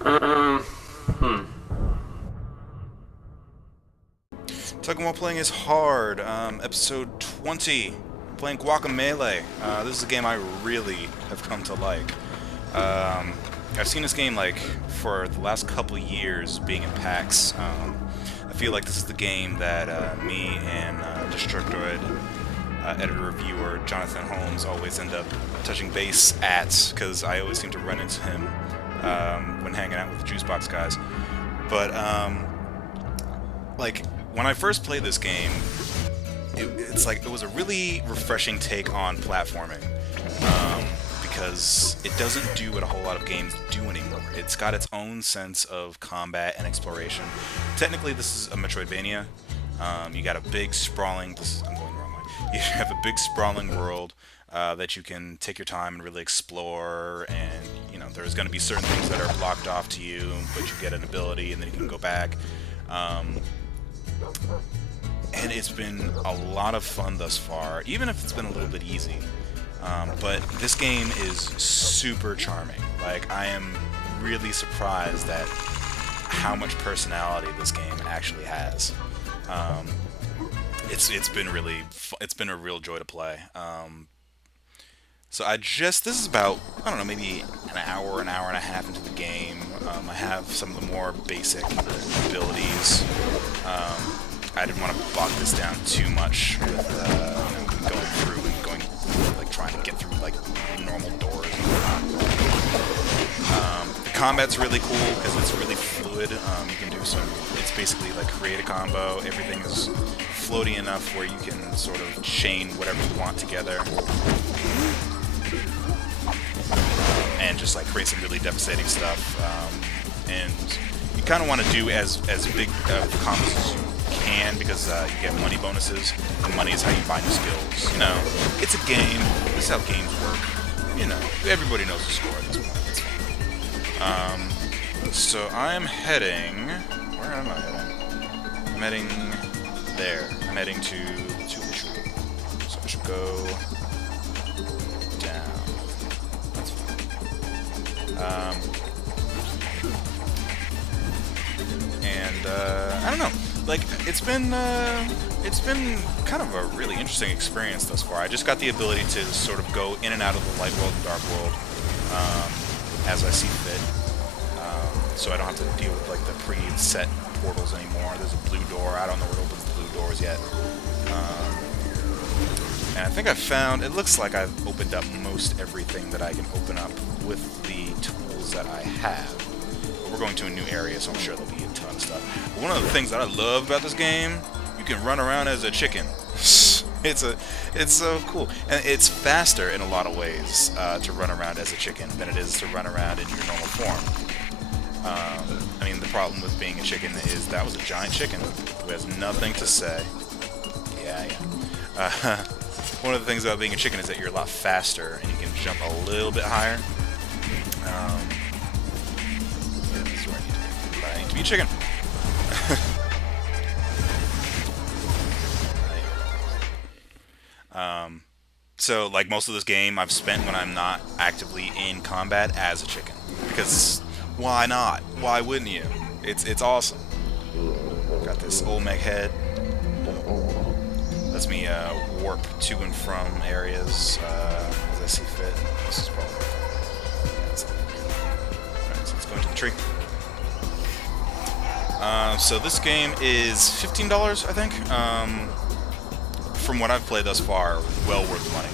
Hmm. Talking while playing is hard. Episode 20. Playing Guacamelee. This is a game I really have come to like. I've seen this game like for the last couple years being in PAX. I feel like this is the game that me and Destructoid editor-reviewer Jonathan Holmes always end up touching base at, because I always seem to run into him when hanging out with the Juicebox guys. But like when I first played this game, it's like it was a really refreshing take on platforming, because it doesn't do what a whole lot of games do anymore. It's got its own sense of combat and exploration. Technically, this is a Metroidvania. You got a big sprawling. I'm going the wrong way. You have a big sprawling world that you can take your time and really explore, and there's going to be certain things that are blocked off to you, but you get an ability and then you can go back. And it's been a lot of fun thus far, even if it's been a little bit easy. But this game is super charming. Like, I am really surprised at how much personality this game actually has. It's been a real joy to play. So this is about, I don't know, maybe an hour and a half into the game. I have some of the more basic abilities. I didn't want to bog this down too much with going through and trying to get through like normal doors and whatnot. The combat's really cool because it's really fluid. You can do it's basically like create a combo. Everything is floaty enough where you can sort of chain whatever you want together. And just like create some really devastating stuff. And you kind of want to do as big combos as you can, because you get money bonuses, and money is how you buy new skills. It's a game. This is how games work. Everybody knows the score at this point. It's fine. So I'm heading. Where am I heading? I'm heading there. I'm heading to the tree. So I should go down. That's fine. I don't know. Like, it's been kind of a really interesting experience thus far. I just got the ability to sort of go in and out of the light world and dark world as I see fit. So I don't have to deal with like the pre-set portals anymore. There's a blue door. I don't know what opens the blue doors yet. And I think it looks like I've opened up most everything that I can open up with the tools that I have. But we're going to a new area, so I'm sure there'll be a ton of stuff. But one of the things that I love about this game, you can run around as a chicken. It's so cool. And it's faster in a lot of ways to run around as a chicken than it is to run around in your normal form. I mean, the problem with being a chicken is that was a giant chicken who has nothing to say. Yeah. One of the things about being a chicken is that you're a lot faster and you can jump a little bit higher. Yeah, this is where I need to be. But I need to be a chicken. So, like, most of this game I've spent when I'm not actively in combat as a chicken. Because why not? Why wouldn't you? It's awesome. Got this old meg head. Lets me warp to and from areas as I see fit. This is probably... Alright, so let's go into the tree. So this game is $15, I think. From what I've played thus far, well worth the money.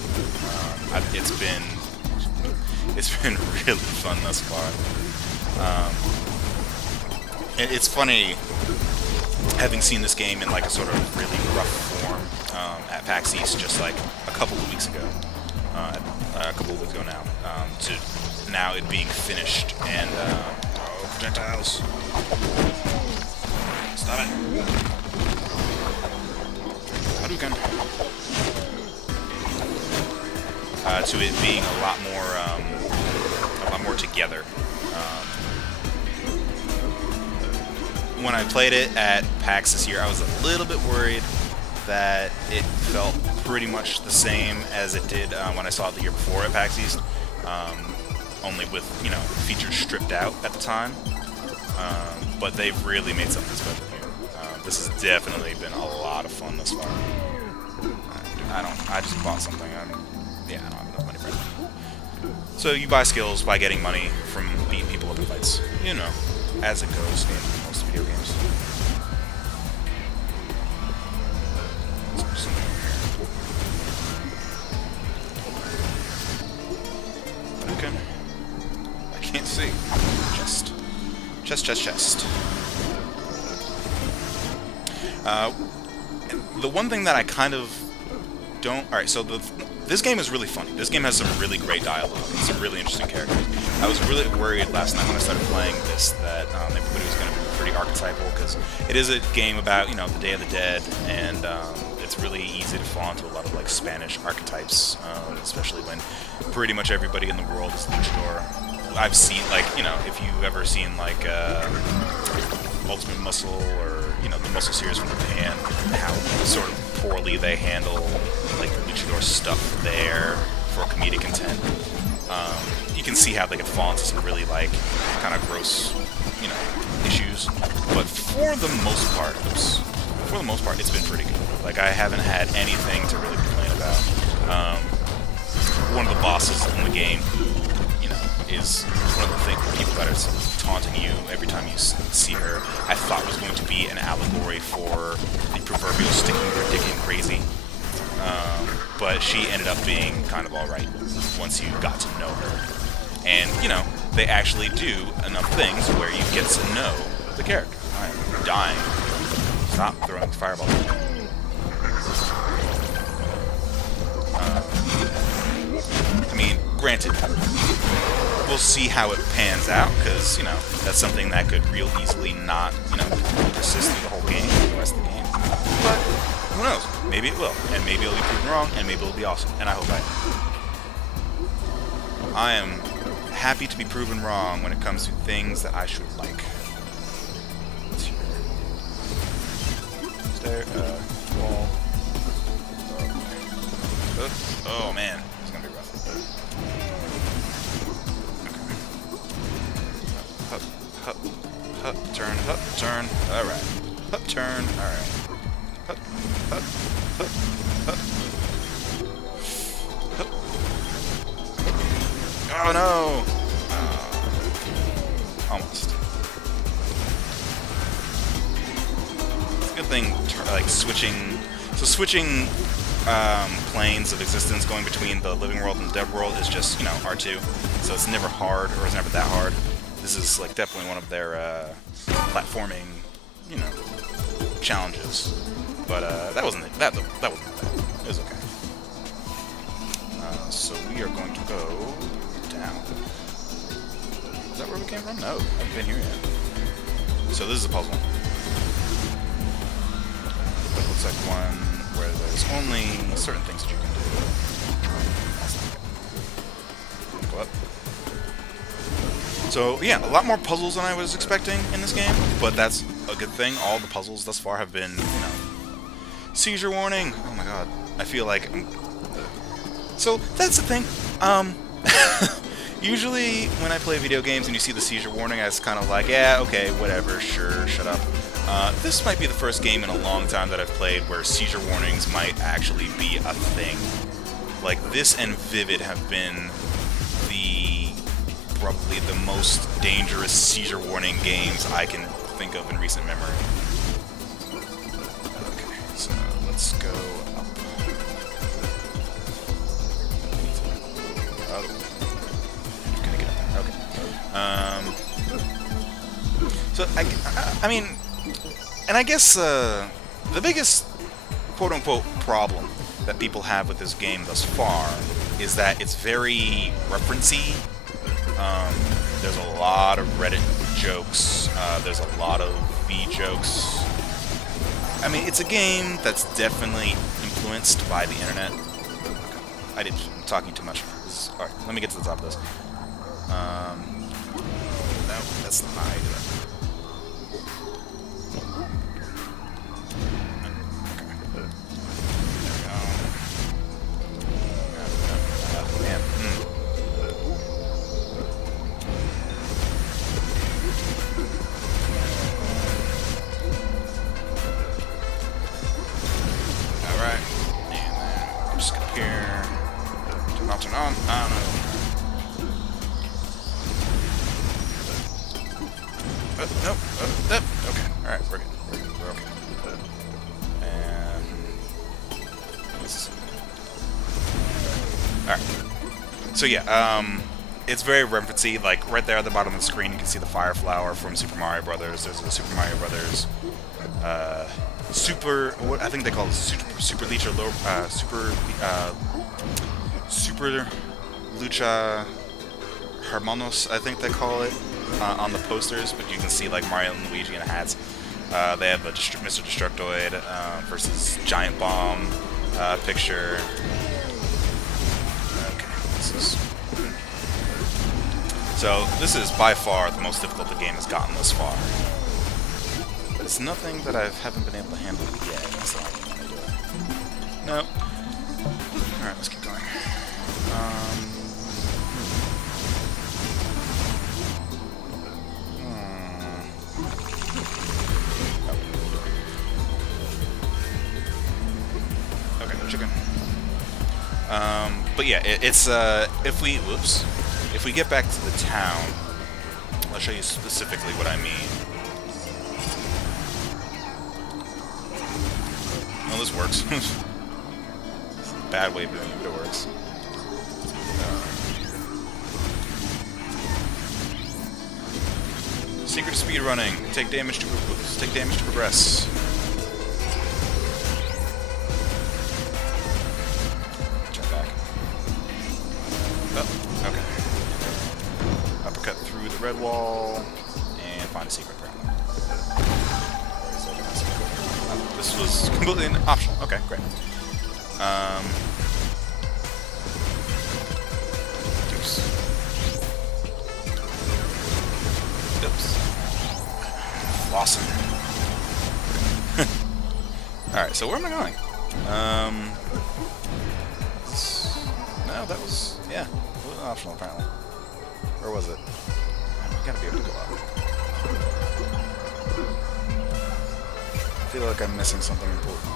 It's been really fun thus far. And it's funny having seen this game in like a sort of really rough form at PAX East just like a couple of weeks ago. Now, to now it being finished and oh, projectiles! Stop it! Hadouken! To it being a lot more together. When I played it at PAX this year, I was a little bit worried that it felt pretty much the same as it did when I saw it the year before at PAX East, only with features stripped out at the time. but they've really made something special here. This has definitely been a lot of fun thus far. I just bought something. Yeah, I don't have enough money for it. So you buy skills by getting money from beating people up in fights. You know, as it goes in most video games. Okay. I can't see. Chest. Chest. The one thing that I kind of don't... Alright, so this game is really funny. This game has some really great dialogue and some really interesting characters. I was really worried last night when I started playing this that everybody was going to be pretty archetypal, because it is a game about, you know, the Day of the Dead, and it's really easy to fall into a lot of, like, Spanish archetypes, especially when pretty much everybody in the world is luchador. I've seen, like, you know, if you've ever seen, like, Ultimate Muscle, or, you know, the Muscle series from Japan, how sort of poorly they handle, like, luchador stuff there for comedic intent. You can see how they could fall into some really, like, kind of gross, you know, issues. But for the most part, it's been pretty good. Like, I haven't had anything to really complain about. One of the bosses in the game, you know, is one of the people that is taunting you every time you see her, I thought was going to be an allegory for the proverbial sticking your dick in crazy. But she ended up being kind of alright once you got to know her. And, you know, they actually do enough things where you get to know the character. I am dying. Stop throwing fireballs. I mean, granted, we'll see how it pans out, because, you know, that's something that could real easily not, you know, persist through the whole game, the rest of the game. But who knows? Maybe it will, and maybe it'll be proven wrong, and maybe it'll be awesome, and I hope I am happy to be proven wrong when it comes to things that I should like. Stair, wall. Oh man, it's gonna be rough. Okay. Hup, turn, alright. Hup, turn, alright. Hup. Oh no! Almost. It's a good thing, like, switching planes of existence, going between the living world and the dead world, is just, you know, R2. So it's never hard, or it's never that hard. This is, like, definitely one of their platforming, you know, challenges. But that wasn't that wasn't bad. It was okay. So we are going to go down. Is that where we came from? No, I haven't been here yet. So this is a puzzle. It looks like one where there's only certain things that you can do. That's not good. Go up. So yeah, a lot more puzzles than I was expecting in this game, but that's a good thing. All the puzzles thus far have been, you know, seizure warning. Oh my god, I feel like So that's the thing. Usually when I play video games and you see the seizure warning, I was kind of like, yeah, okay, whatever, sure, shut up. This might be the first game in a long time that I've played where seizure warnings might actually be a thing. Like, this and Vivid have been probably the most dangerous seizure warning games I can think of in recent memory. Okay, so let's go up. Oh, gonna get up there. Okay. So I mean, and I guess the biggest quote-unquote problem that people have with this game thus far is that it's very referencey. There's a lot of Reddit jokes, there's a lot of V jokes. I mean, it's a game that's definitely influenced by the internet. I'm talking too much. Alright, let me get to the top of this. No, that's not how I do that. Nope. Okay. Alright, we're good. We're okay. And... Alright. So yeah, it's very referencey. Like, right there at the bottom of the screen, you can see the Fire Flower from Super Mario Brothers. There's a Super Mario Brothers, what I think they call it Super Lucha, Super Lucha Hermanos, I think they call it, on the posters, but you can see, like, Mario and Luigi in hats. They have a Mr. Destructoid versus Giant Bomb picture. Okay, so this is by far the most difficult the game has gotten thus far. But it's nothing that I haven't been able to handle yet. So nope. Alright, let's keep going. Okay, chicken. But yeah, it's if we get back to the town, I'll show you specifically what I mean. Well, this works. Bad way of doing it, but it works. Secret of speed running. Take damage to progress. Jump back. Oh, okay. Uppercut through the red wall and find a secret apparently. This was completely optional. Okay, great. Oops. Awesome. Alright, so where am I going? No, that was... yeah. It was optional, apparently. Where was it? We gotta be able to go up. I feel like I'm missing something important.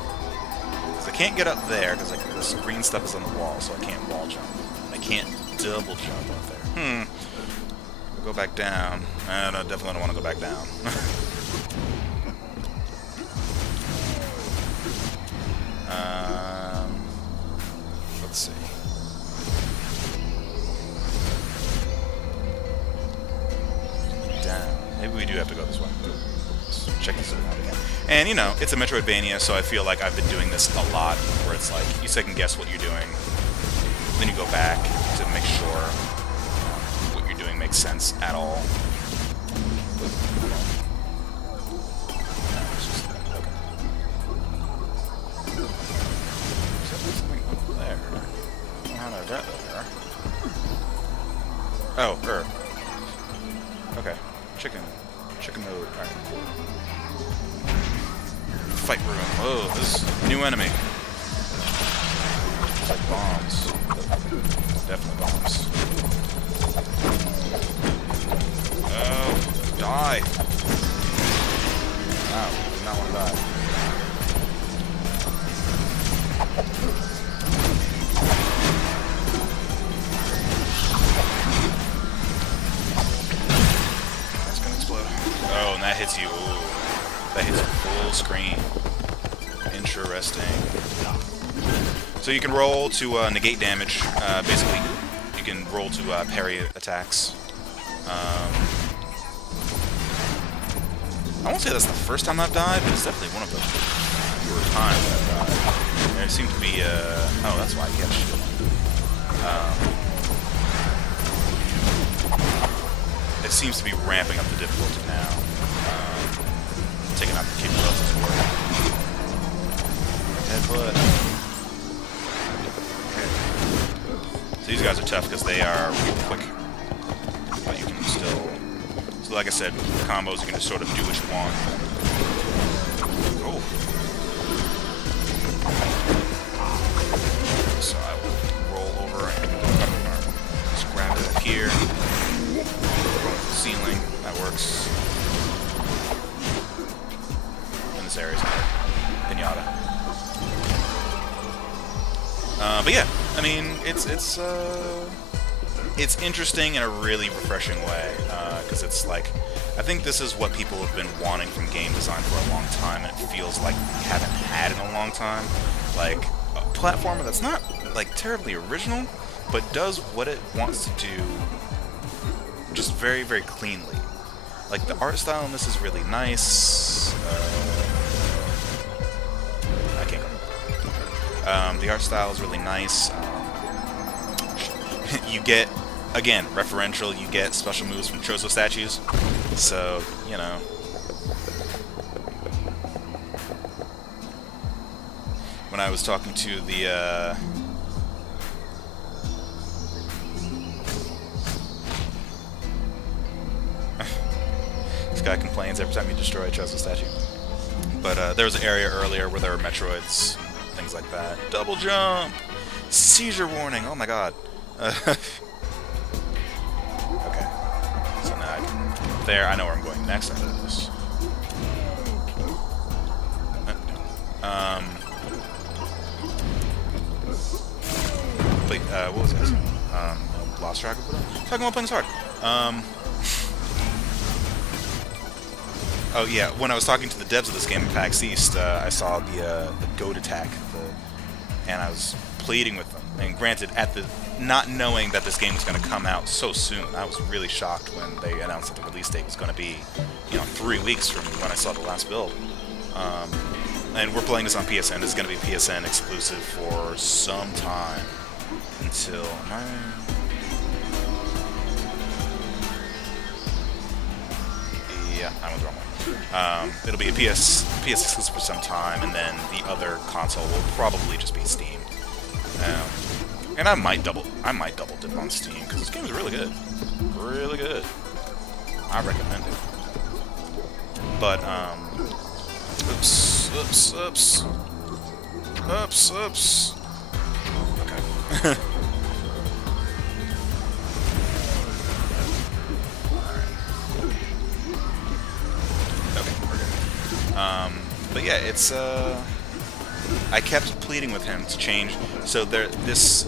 Because I can't get up there, because like, this green stuff is on the wall, so I can't wall jump. I can't double jump up there. We'll go back down. No, definitely don't want to go back down. Let's see. Down. Maybe we do have to go this way. Let's check this out again. And, you know, it's a Metroidvania, so I feel like I've been doing this a lot, where it's like, you second guess what you're doing, then you go back to make sure what you're doing makes sense at all. Oh, okay. Chicken mode. Alright, cool. Fight room. Oh, this is a new enemy. It's like bombs. Definitely bombs. Oh, die! Wow, did not want to die. Oh, and that hits you. Ooh, that hits you full screen. Interesting. So you can roll to negate damage. Basically, you can roll to parry attacks. I won't say that's the first time I've died, but it's definitely one of the fewer times I've died. There seems to be oh, that's why I catch. It seems to be ramping up the difficulty now. Taking out the capabilities for it. Headbutt. Okay. So these guys are tough because they are really quick. But you can still... So like I said, the combos you can just sort of do what you want. Oh. So I will roll over and just grab it up here. Ceiling, that works. In this area is hard. Pinata. But yeah, I mean, it's it's interesting in a really refreshing way, because it's like, I think this is what people have been wanting from game design for a long time, and it feels like we haven't had in a long time. Like, a platformer that's not, like, terribly original, but does what it wants to do just very, very cleanly. Like, the art style in this is really nice. I can't go. The art style is really nice. You get, again, referential, you get special moves from Chozo statues. So, you know. When I was talking to the, this guy complains every time you destroy a Chozo statue. But there was an area earlier where there were Metroids, things like that. Double jump! Seizure warning! Oh my god. Okay. So now I can... There, I know where I'm going next after this. Wait, what was this? Lost track of what? Talking about playing this hard. Oh yeah, when I was talking to the devs of this game at PAX East, I saw the goat attack, and I was pleading with them. And granted, at the not knowing that this game was going to come out so soon, I was really shocked when they announced that the release date was going to be, 3 weeks from when I saw the last build. And we're playing this on PSN. This is going to be PSN exclusive for some time until... Yeah, I went the wrong way. It'll be a PS exclusive for some time, and then the other console will probably just be Steam. And I might double dip on Steam because this game is really good, really good. I recommend it. But oops. Okay. But yeah, it's I kept pleading with him to change. So this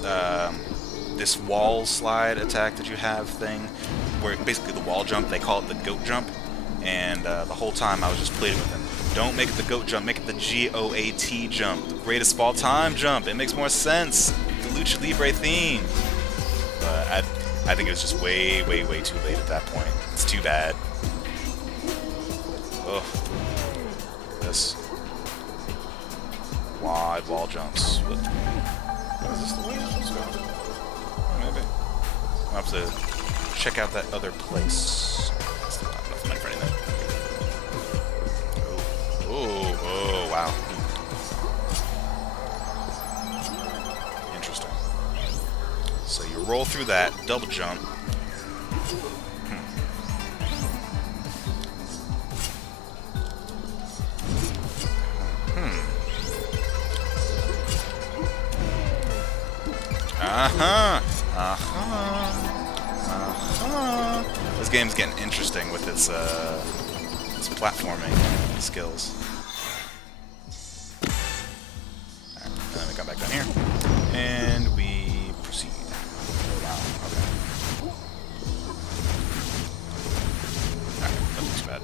wall slide attack that you have thing, where basically the wall jump, they call it the goat jump, and the whole time I was just pleading with him, don't make it the goat jump, make it the GOAT jump, the greatest of all time jump. It makes more sense. The Lucha Libre theme. But I think it was just way too late at that point. It's too bad. Ugh. This wide wall jumps. What? Is this the way it's supposed to go? Maybe. I'll have to check out that other place. Still not enough money for anything. Oh, wow. Interesting. So you roll through that, double jump. This game's getting interesting with its platforming skills. Alright, let me come back down here. And we proceed. Oh, wow, okay. Alright, that looks bad.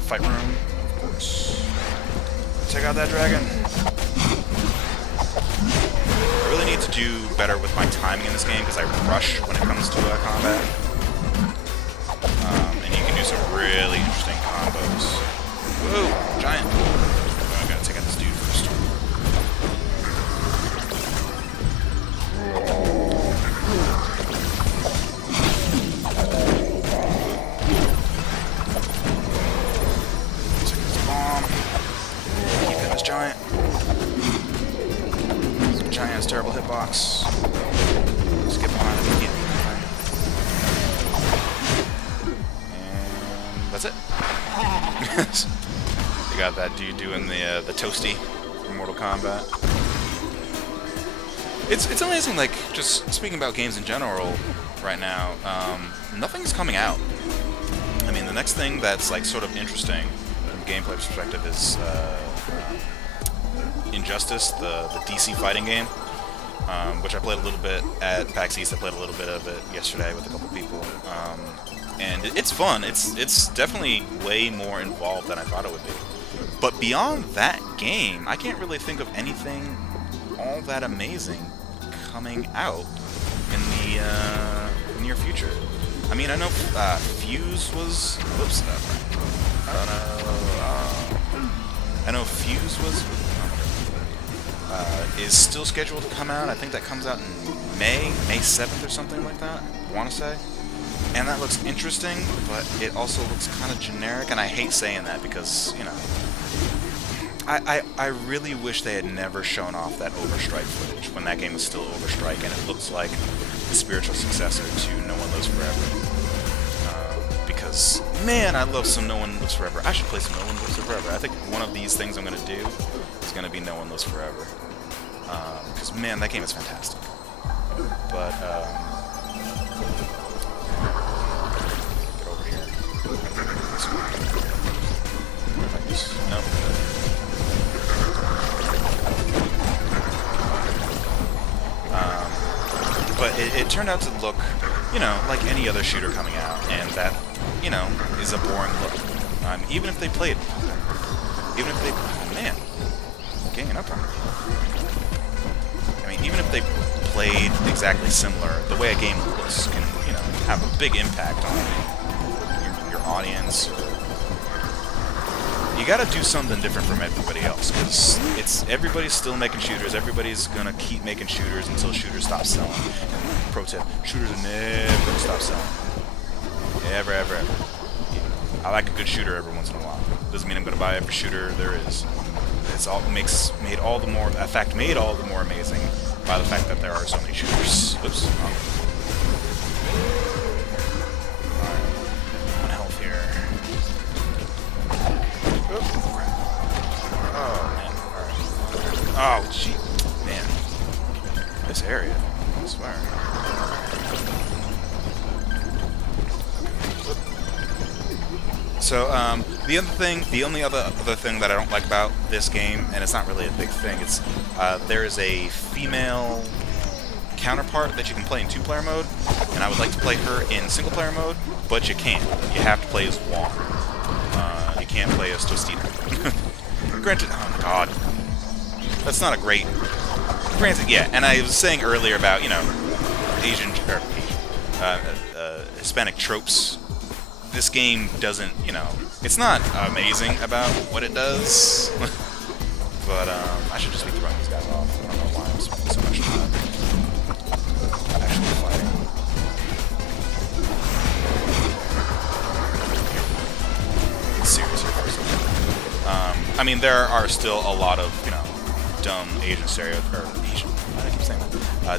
Fight room, of course. Check out that dragon. I really need to do better with my timing in this game because I rush when it comes to combat. And you can do some really interesting combos. Whoa, giant. Oh, I gotta take out this dude first. Take this bomb. Keep hitting this giant. Giant has terrible hitbox. Skip behind him again. And that's it. You got that dude doing the toasty from Mortal Kombat. It's amazing, like, just speaking about games in general right now, nothing's coming out. I mean, the next thing that's, like, sort of interesting from a gameplay perspective is Injustice, the DC fighting game. which I played a little bit at PAX East. I played a little bit of it yesterday with a couple people, and it's fun. It's definitely way more involved than I thought it would be. But beyond that game, I can't really think of anything all that amazing coming out in the near future. I mean, I know Fuse was. Whoops. I know Fuse was. Is still scheduled to come out. I think that comes out in May 7th or something like that, I want to say. And that looks interesting, but it also looks kind of generic, and I hate saying that because, you know, I really wish they had never shown off that Overstrike footage when that game was still Overstrike, and it looks like the spiritual successor to No One Lives Forever. Because, man, I love some No One Lives Forever. I should play some No One Lives Forever. I think one of these things I'm going to do is going to be No One Lives Forever. Because, man, that game is fantastic. But, get over here. No. But it turned out to look, you know, like any other shooter coming out, and that, you know, is a boring look. Even if they played, oh man, ganging up on me. I mean, even if they played exactly similar, the way a game looks can, you know, have a big impact on your audience. You gotta do something different from everybody else, because everybody's still making shooters. Everybody's gonna keep making shooters until shooters stop selling. And pro tip: shooters are never gonna stop selling. Ever, ever, ever. I like a good shooter every once in a while. Doesn't mean I'm gonna buy every shooter there is. It's all made all the more amazing by the fact that there are so many shooters. Oops. Oh. One health here. Oh man. Alright. Oh gee, man. This area, I swear. So, the only other thing that I don't like about this game, and it's not really a big thing, it's there is a female counterpart that you can play in 2-player mode, and I would like to play her in single-player mode, but you can't. You have to play as Wong. You can't play as Tostito. Granted, oh my god, that's not a great. Granted, yeah, and I was saying earlier about, you know, Hispanic tropes. This game doesn't, you know, it's not amazing about what it does, but I should just be throwing these guys off. I don't know why I'm spending so much time actually fighting. Seriously, I mean, there are still a lot of, you know, dumb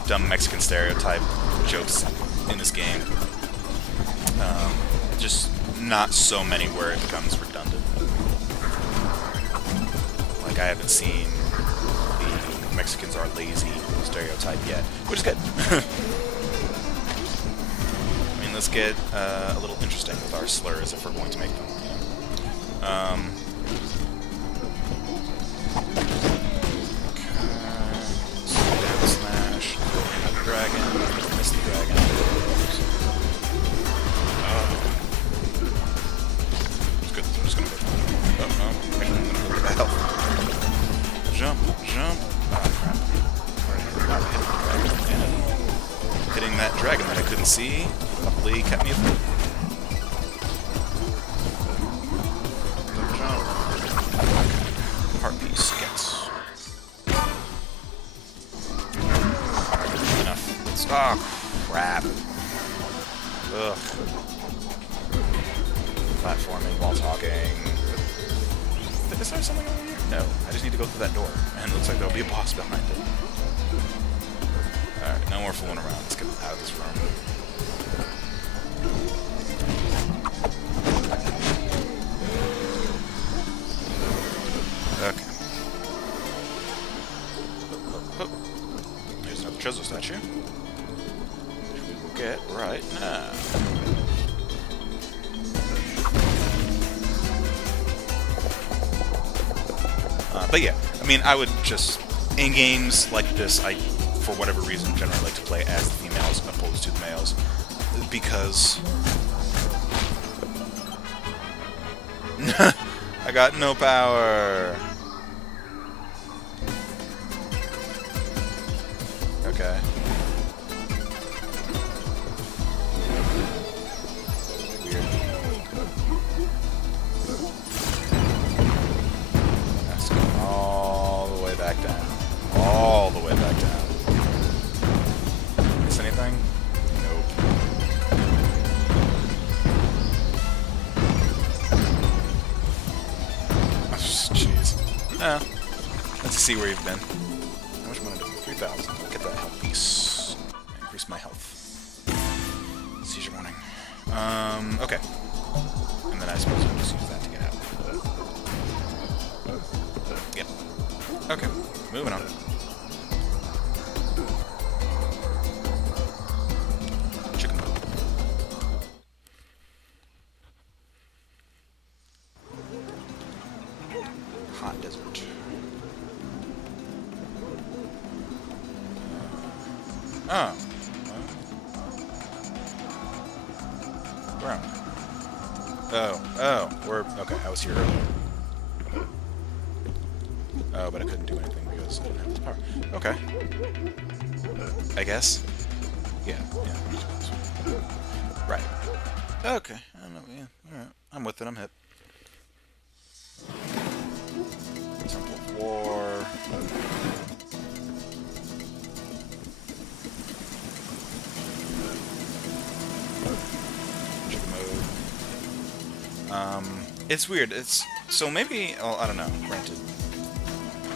dumb Mexican stereotype jokes in this game. Just not so many where it becomes redundant. Like, I haven't seen the Mexicans are lazy stereotype yet, which is good. I mean, let's get a little interesting with our slurs if we're going to make them, you know? Down smash, dragon, miss the dragon. Jump. Oh, crap. Hitting that dragon that I couldn't see, luckily kept me afloat. Jump. Heart piece gets. Enough. Oh, crap. Ugh. Platforming while talking. Is there something over here? No. I just need to go through that door. And it looks like there'll be a boss behind it. Alright, no more fooling around. Let's get out of this room. Okay. There's another treasure statue. Which we will get right now. But yeah, I mean, I would just, in games like this, I for whatever reason, generally like to play as the females opposed to the males. Because... I got no power! Okay. Weird. That's going all the way back down. All the way back down. Miss anything? Nope. Jeez. Let's see where you've been. How much money do I have? 3,000. I'll get that health piece. Increase my health. Seizure warning. Okay. And then I suppose I'll just use that to get out. Yep. Okay. Moving on. Chicken bone. Hot desert. Oh. Where am I? Oh, we're... Okay, I was here earlier. Oh, but I couldn't do anything because I didn't have the power. Okay. I guess. Yeah. Right. Okay. I don't know. Yeah. Alright. I'm with it. I'm hip. Temple of War. It's weird. It's so maybe I don't know. Granted,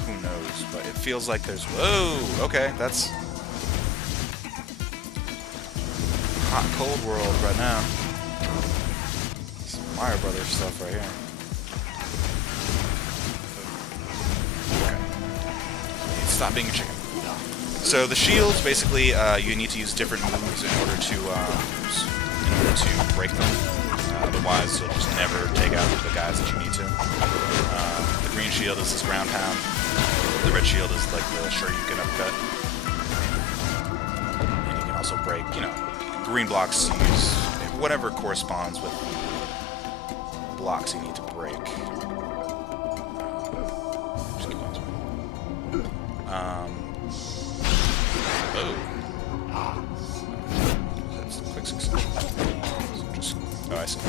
who knows? But it feels like there's whoa. Okay, that's hot cold world right now. Some Mario Brothers stuff right here. Okay. Stop being a chicken. So the shields basically you need to use different moves in order to break them. Otherwise, you'll just never take out the guys that you need to. The green shield is this ground pound. The red shield is like the Shoryuken uppercut. And you can also break, you know, green blocks use whatever corresponds with blocks you need to break. Just keep going. Oh. That's a quick succession. Oh, I see.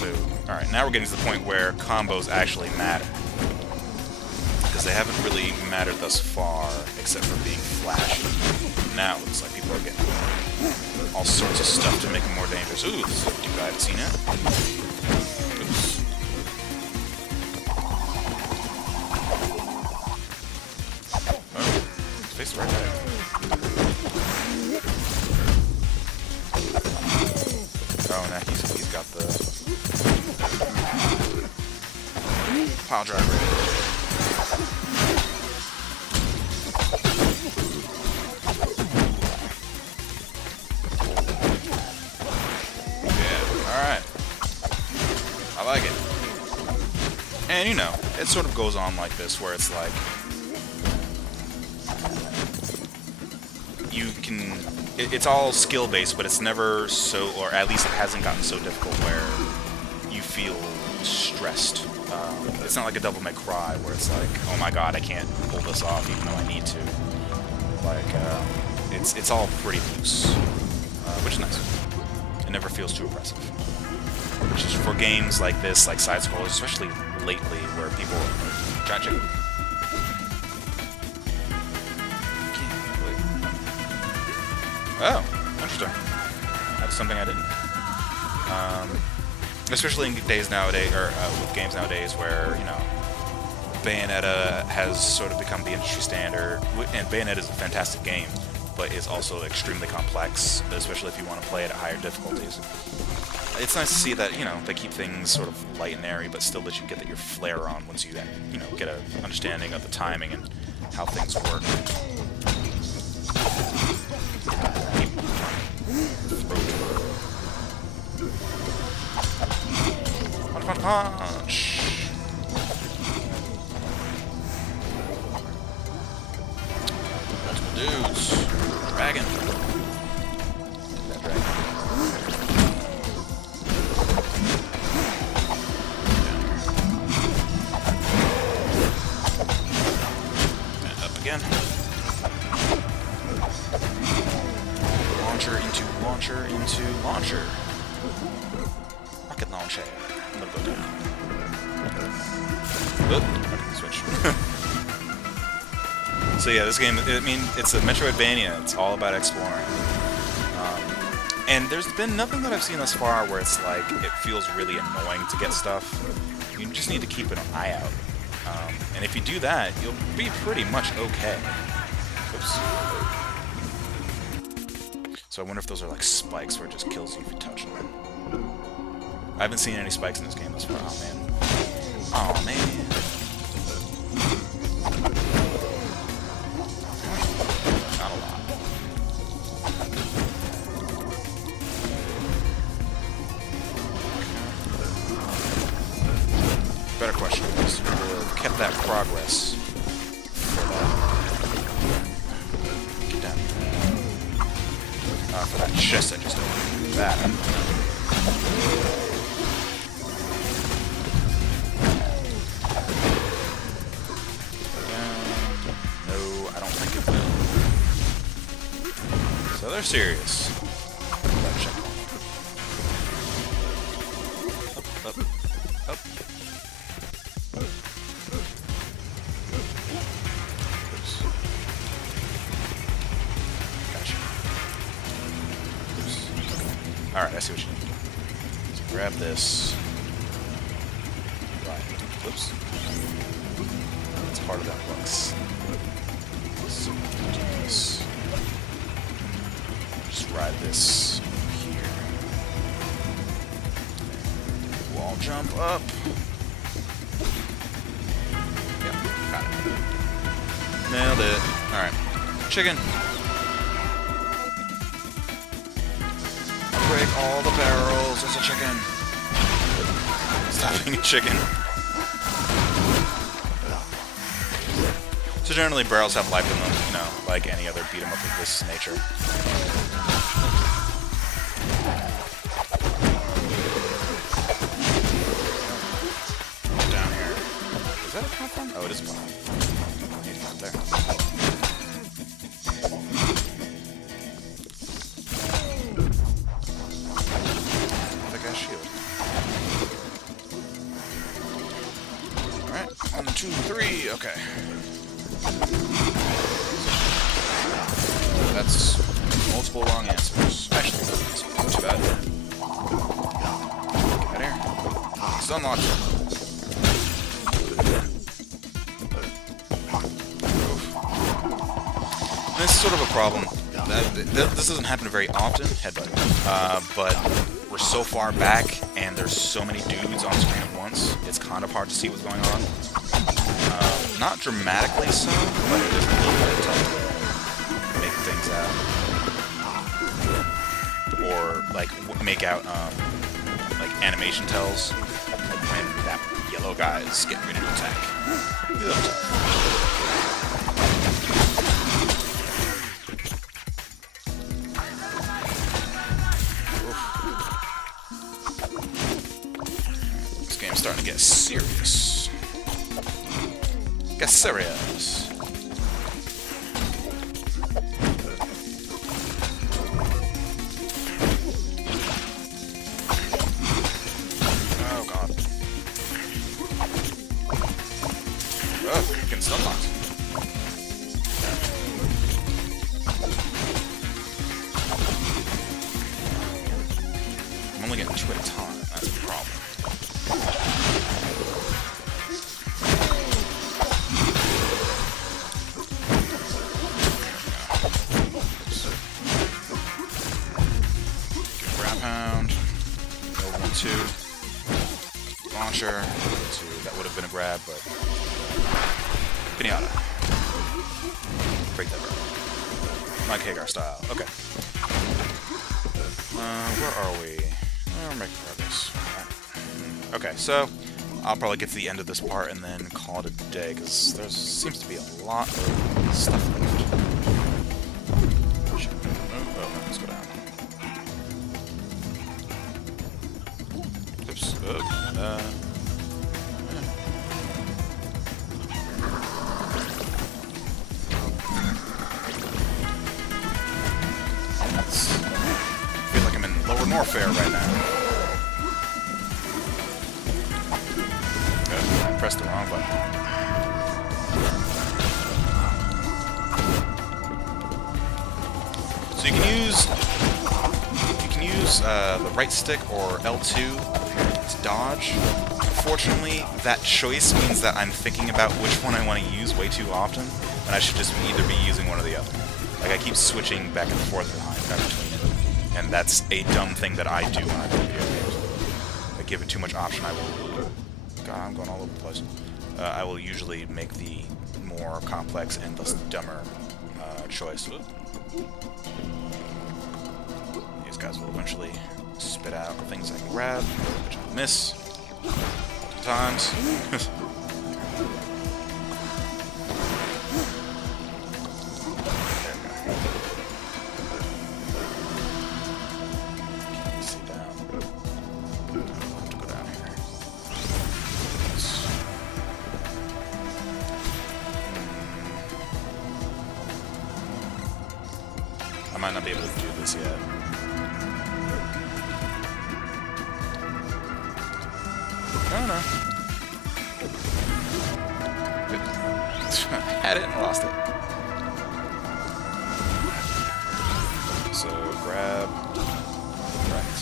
So, alright, now we're getting to the point where combos actually matter. Because they haven't really mattered thus far, except for being flashy. Now it looks like people are getting all sorts of stuff to make them more dangerous. Ooh, this is a dude I haven't seen yet. Oops. Oh, his face is right there. Oh, now he's got the pile driver. Yeah, alright. I like it. And you know, it sort of goes on like this, where it's like you can... It's all skill-based, but it's never so, or at least it hasn't gotten so difficult where you feel stressed. It's not like a Devil May Cry where it's like, oh my god, I can't pull this off even though I need to. Like, it's all pretty loose, which is nice. It never feels too oppressive. Which is for games like this, like side-scrollers, especially lately, where people are judging. Oh, interesting. That's something I didn't. Especially in days nowadays, or with games nowadays, where you know, Bayonetta has sort of become the industry standard, and Bayonetta is a fantastic game, but is also extremely complex, especially if you want to play it at higher difficulties. It's nice to see that, you know, they keep things sort of light and airy, but still let you get your flair on once you, you know, get an understanding of the timing and how things work. Punch! Multiple dudes. Dragon. That dragon. And up again. Launcher into launcher into launcher. Rocket launcher. I'm gonna go down. Oop, okay, switch. So yeah, this game, I mean, it's a Metroidvania. It's all about exploring. And there's been nothing that I've seen thus far where it's like, it feels really annoying to get stuff. You just need to keep an eye out. And if you do that, you'll be pretty much okay. Oops. So I wonder if those are like spikes where it just kills you if you touch them. I haven't seen any spikes in this game thus far. Oh man. Oh man. Not a lot. Better question is, we'll have kept that progress for that. Get down. For that chest I just opened. That. No, I don't think it will. So they're serious. Up, up, up. Oops. Gotcha. Oops. Okay. Alright, I see what you need. So grab this. Right. Oops. That's part of that box. So do this. Just ride this here. Wall jump up. Yep, got it. Nailed it. Alright. Chicken. Break all the barrels. It's a chicken. Stop being a chicken. So generally barrels have life in them, you know, like any other beat 'em up of this nature. Down here. Is that a platform? Oh, it is a platform. He's not there. I got a shield. Alright, 1, 2, 3, okay. That's multiple wrong answers. Actually, not too bad. Get out here. It's unlocked. And this is sort of a problem. This doesn't happen very often, headbutt. But we're so far back, and there's so many dudes on screen at once, it's kind of hard to see what's going on. Not dramatically so, but it is a little bit tough to make things out. Or, like, make out, like, animation tells when that yellow guy is getting ready to attack. A little tough. This game's starting to get serious. Get serious. Oh god. Oh, getting stun locked. I'm only getting 2 at a time. That's the problem. Launcher. That would have been a grab, but Pinata. Break that barrel. Mike Hagar style. Okay. Where are we? We're making progress. Okay, so I'll probably get to the end of this part and then call it a day, because there seems to be a lot of stuff left. I feel like I'm in Lower Norfair right now. I pressed the wrong button. So you can use the right stick or L2 to dodge. Unfortunately, that choice means that I'm thinking about which one I want to use way too often, and I should just either be using one or the other. Like, I keep switching back and forth between it, and that's a dumb thing that I do when I play video games. If I give it too much option, I will... God, I'm going all over the place. I will usually make the more complex and thus dumber choice. These guys will eventually spit out things I can grab, which I miss multiple times. I might not be able to do this yet. No, no. Had it and lost it. So grab right.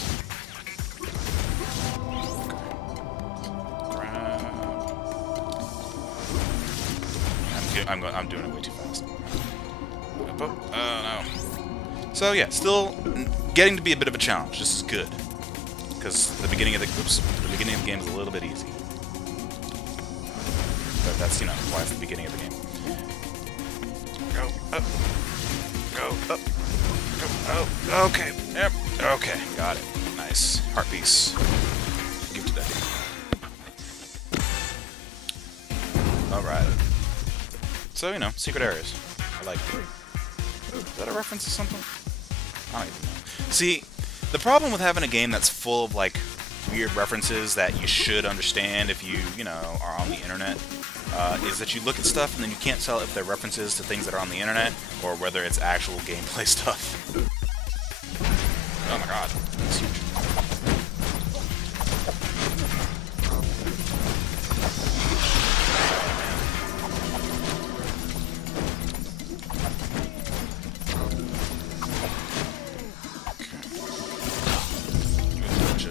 Okay. Grab. I'm doing it way too fast. Oh no. So yeah, still getting to be a bit of a challenge. This is good because the beginning of the game is a little bit easy. But that's, you know, why it's the beginning of the game. Go up, go up, go. Oh, okay, yep, okay, got it. Nice heart piece. Give it to that. All right. So, you know, secret areas. I like it. Is that a reference to something? I don't even know. See, the problem with having a game that's full of, like, weird references that you should understand if you know, are on the internet, is that you look at stuff and then you can't tell if they're references to things that are on the internet or whether it's actual gameplay stuff. Oh my god, that's huge.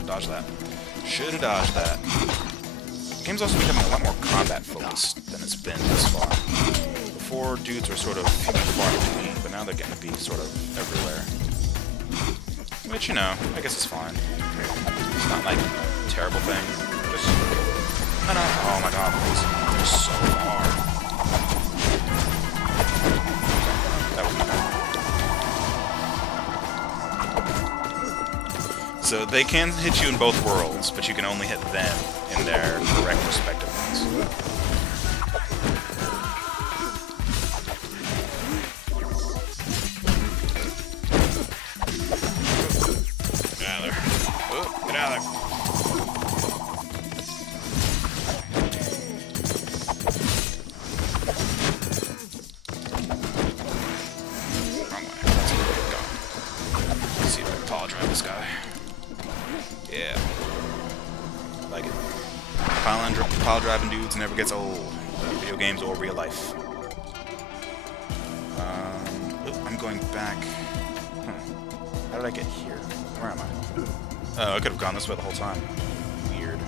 Dodge that. Should have dodged that. The game's also becoming a lot more combat focused than it's been thus far. Before, dudes were sort of few and far between, but now they're getting to be sort of everywhere. Which, you know, I guess it's fine. It's not like a terrible thing. Just, I know. Oh my god, they're so far. That was bad. So they can hit you in both worlds, but you can only hit them in their correct respective ones. Get out of there. Oh, get out of there. Wrong way. That's where we go. Let's see if I can power drive this guy. Yeah. I like it. Pile driving dudes never gets old. Video games or real life. I'm going back. How did I get here? Where am I? Oh, I could have gone this way the whole time. Weird.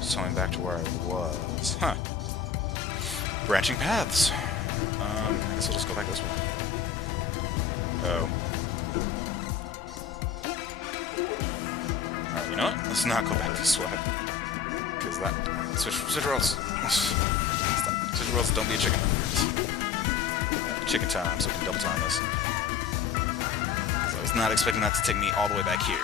Just going back to where I was. Huh. Branching paths. I guess I'll just go back this way. Oh. You know what? Let's not go back this way. Because that... Switch roles. Switch roles, don't be a chicken. Chicken time, so we can double time this. So I was not expecting that to take me all the way back here.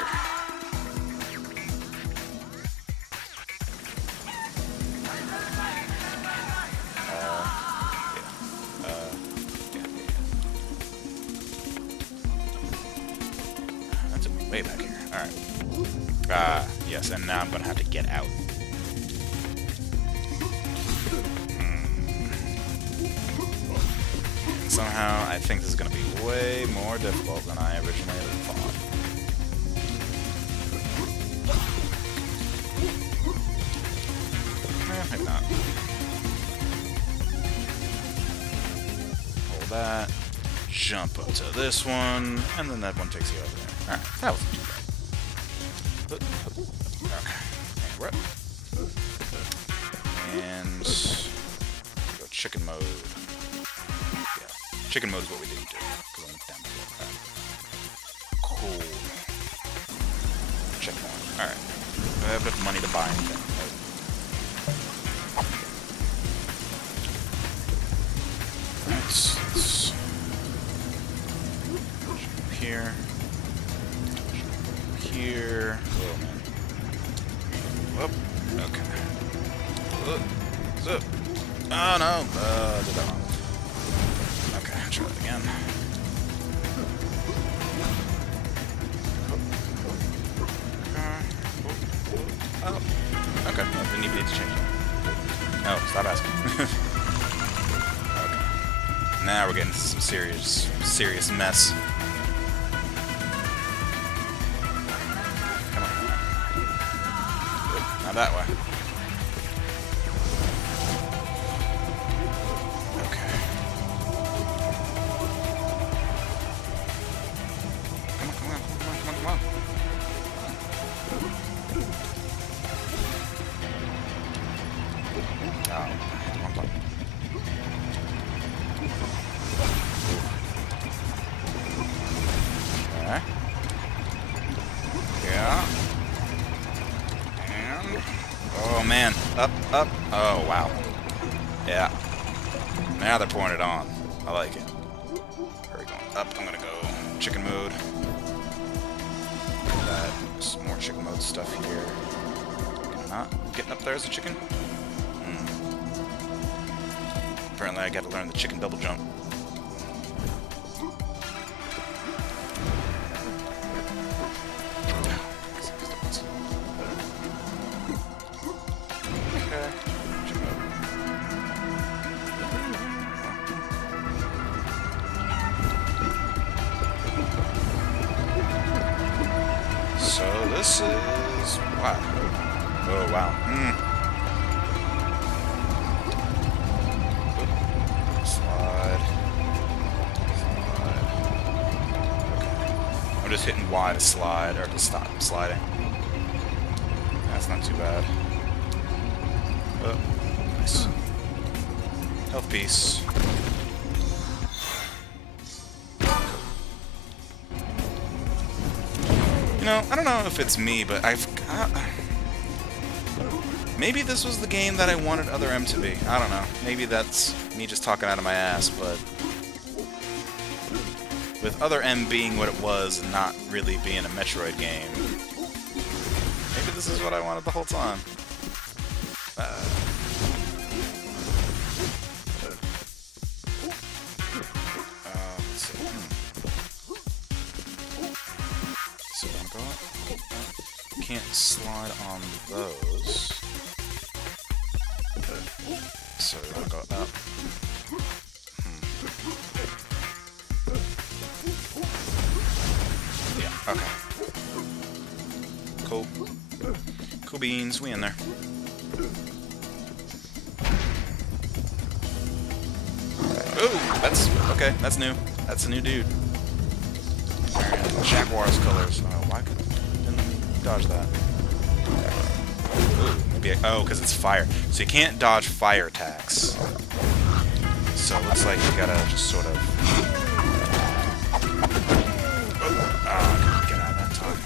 That's way back here. alright. Yes, and now I'm gonna have to get out. And somehow, I think this is gonna be way more difficult than I originally thought. Maybe not. Hold that. Jump up to this one, and then that one takes you over there. Alright, that wasn't too bad. Okay, and we're up. And go chicken mode. Yeah, chicken mode is what we didn't do, because I'm down below. Right. Cool. Check mode. Alright. Do I have enough money to buy anything? Let's here. Here. Oh man. Whoop. Okay. Whoop. Whoop. Oh no. Did that wrong. Okay, try that again. Oh. Okay. I didn't even need to change that. No, stop asking. Okay. Now we're getting into some serious mess. That way. Okay. Come on. Oh, wrong button. Okay. Yeah. Oh man, up. Oh wow. Yeah. Now they're pouring it on. I like it. Where are we going? Up. I'm gonna go chicken mode. That. Some more chicken mode stuff here. Can I not getting up there as a chicken? Apparently I gotta learn the chicken double jump. So this is... wow. Oh, wow. Slide. Okay. I'm just hitting Y to slide, or to stop sliding. That's not too bad. Oh, nice. Health piece. You know, I don't know if it's me, but I've got... maybe this was the game that I wanted Other M to be. I don't know. Maybe that's me just talking out of my ass, but... with Other M being what it was and not really being a Metroid game, maybe this is what I wanted the whole time. So I'm going... can't slide on those. So we're gonna go up. Yeah, okay. Cool. Cool beans, we in there. Ooh, that's... okay, that's new. That's a new dude. Jaguar's colors. Oh, why couldn't let me dodge that? Ooh, maybe oh, because it's fire. So you can't dodge fire attacks. So it looks like you gotta just sort of... oh, I couldn't get out of that time.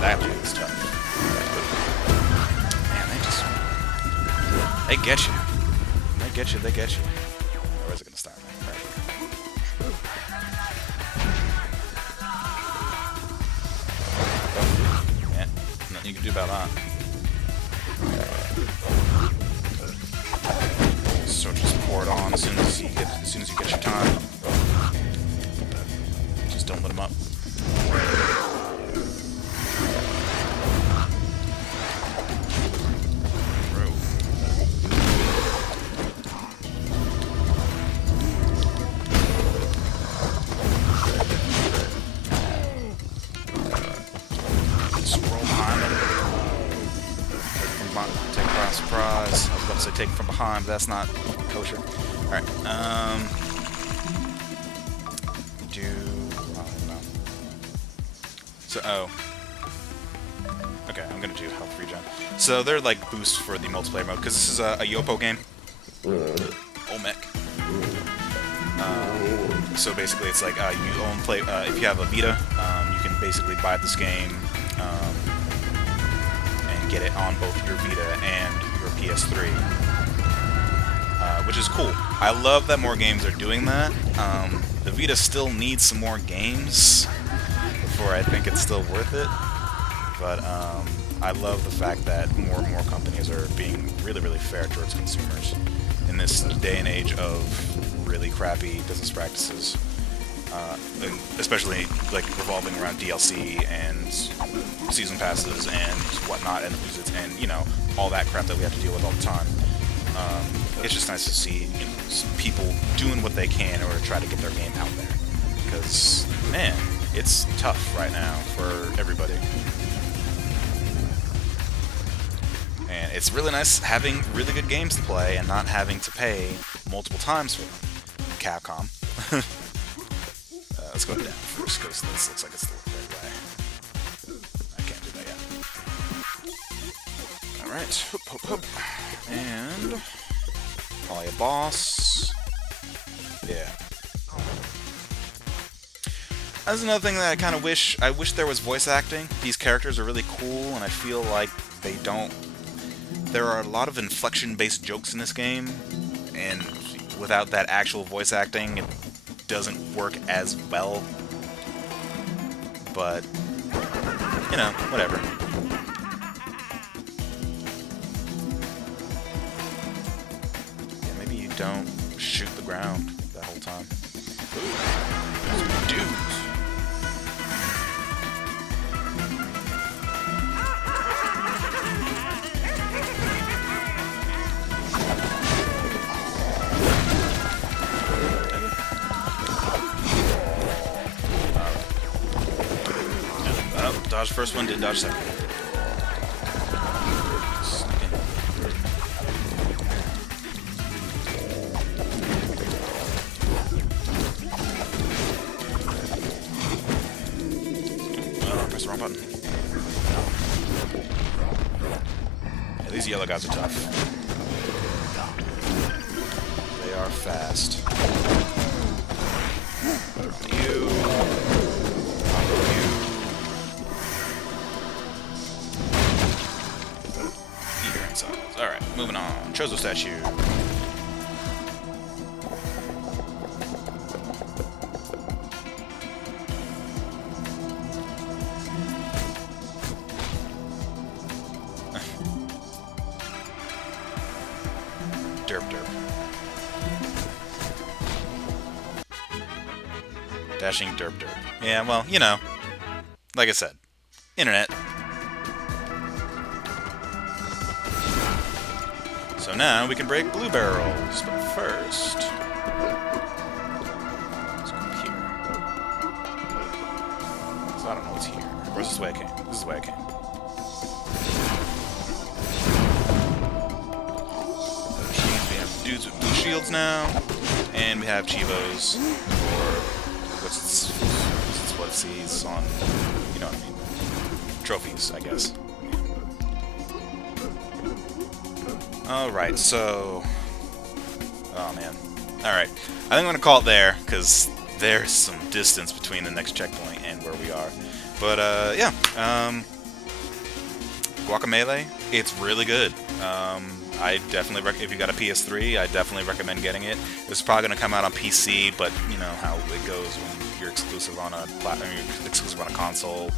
That dude is tough. Man, they just... they get you. They get you, they get you. Where's it gonna start? Right here. Yeah, nothing you can do about that. So just pour it on as soon as you get your time. Just don't let them up. scroll behind him. Take him by surprise. I was about to say take him from behind, but that's not kosher. Alright, okay, I'm gonna do health regen. So they're like boosts for the multiplayer mode, because this is a Yopo game. Olmec. So basically it's like you own if you have a Vita, you can basically buy this game and get it on both your Vita and your PS3, which is cool. I love that more games are doing that. The Vita still needs some more games before I think it's still worth it, but I love the fact that more and more companies are being really, really fair towards consumers in this day and age of really crappy business practices, especially like revolving around DLC and season passes and whatnot, and visits, and you know, all that crap that we have to deal with all the time. It's just nice to see, you know, people doing what they can in order to try to get their game out there, because man, it's tough right now for everybody. And it's really nice having really good games to play and not having to pay multiple times for them. Capcom. Let's go down first, because this looks like it's the right way. I can't do that yet. Alright. Hoop, hoop, hoop. And probably a boss. Yeah. That's another thing that I kind of wish. I wish there was voice acting. These characters are really cool, and I feel like they don't. There are a lot of inflection-based jokes in this game, and without that actual voice acting, it doesn't work as well. But, you know, whatever. Yeah, maybe you don't shoot the ground that whole time. Ooh, dudes. Dodge first one, did dodge second. Oh, I pressed the wrong button. Yeah, these yellow guys are tough. They are fast. You. Alright, moving on. Chozo statue. Derp derp. Dashing derp derp. Yeah, well, you know. Like I said. Internet. So now we can break blue barrels, but first, let's go up here. So I don't know what's here. Where's this way I came? This is the way I came. We have dudes with blue shields now, and we have Chivos, or what's what it sees on, you know what I mean, trophies, I guess. Alright, so... Oh, man. Alright. I think I'm going to call it there, because there's some distance between the next checkpoint and where we are. But, yeah. Guacamelee, it's really good. I definitely if you got a PS3, I definitely recommend getting it. It's probably going to come out on PC, but you know how it goes when you're exclusive on a platform, you're exclusive on a console.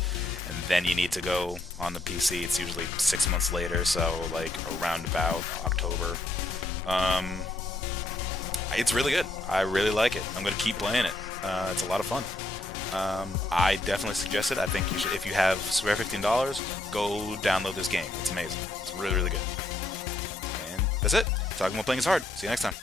And then you need to go on the PC. It's usually 6 months later, so like around about October. It's really good. I really like it. I'm going to keep playing it. It's a lot of fun. I definitely suggest it. I think you should, if you have spare $15, go download this game. It's amazing. It's really, really good. And that's it. Talking about playing is hard. See you next time.